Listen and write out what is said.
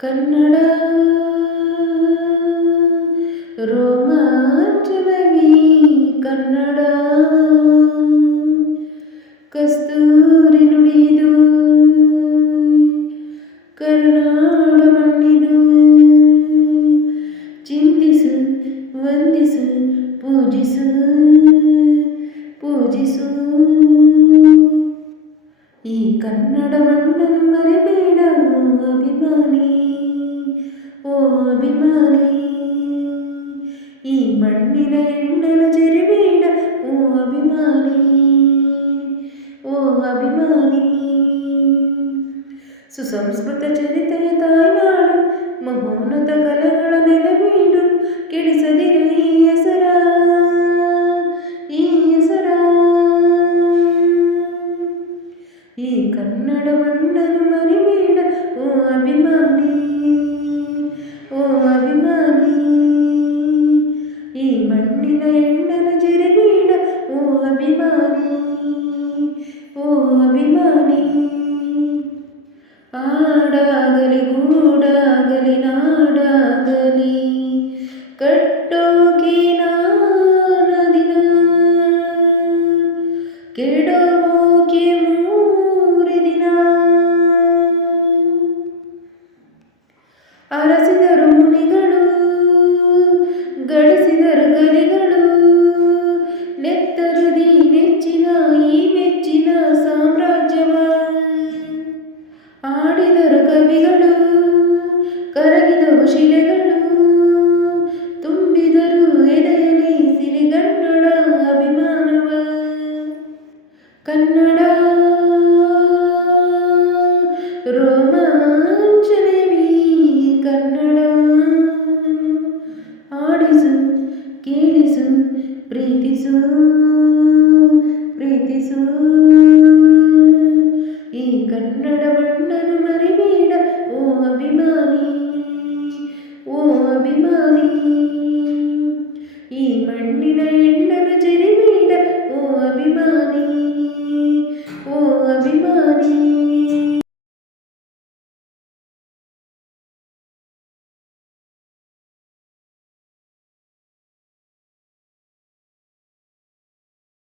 ಕನ್ನಡ, ರೋಮಾಂಚನವಿ ಕನ್ನಡ. ಕಸ್ತೂರಿ ನುಡಿದು ಕರುನಾಡ ಮಣ್ಣಿದು, ಚಿಂತಿಸು, ವಂದಿಸು, ಪೂಜಿಸು ಪೂಜಿಸು. ಈ ಕನ್ನಡ ಮಣ್ಣನ್ನು ಮರಿಬೇಡ ಅಭಿಮಾನಿ. ಈ ಮಣ್ಣಿನ ಹೆಣ್ಣನ್ನು ಜರಿಬೇಡ, ಓ ಅಭಿಮಾನಿ. ಓ ಅಭಿಮಾನಿ. ಸುಸಂಸ್ಕೃತ ಚರಿತೆಯ ತಾಯ್ನಾಡು ಮಹೋನ್ನತ ಕಲೆಗಳ ನೆಲೆಬೀಡು ಕೆಡಿಸದಿರು ಈ ಹೆಸರ. ಈ ಹೆಸರ. ಈ ഈ മണ്ണിന എണ്ണനുചരുവീട് ഓ അഭിമാനി ഓ അഭിമാനി. ആടാകലി കൂടാകലി നാടാകലി കട്ടോകി നാണതിനോ കിടോക്കി മൂ ಕನ್ನಡ ರೋಮಾಂಚನವಿ ಕನ್ನಡ ಆಡಿಸು ಕೇಳಿಸು ಪ್ರೀತಿಸು ಪ್ರೀತಿಸು ಈ ಕನ್ನಡವನ್ನು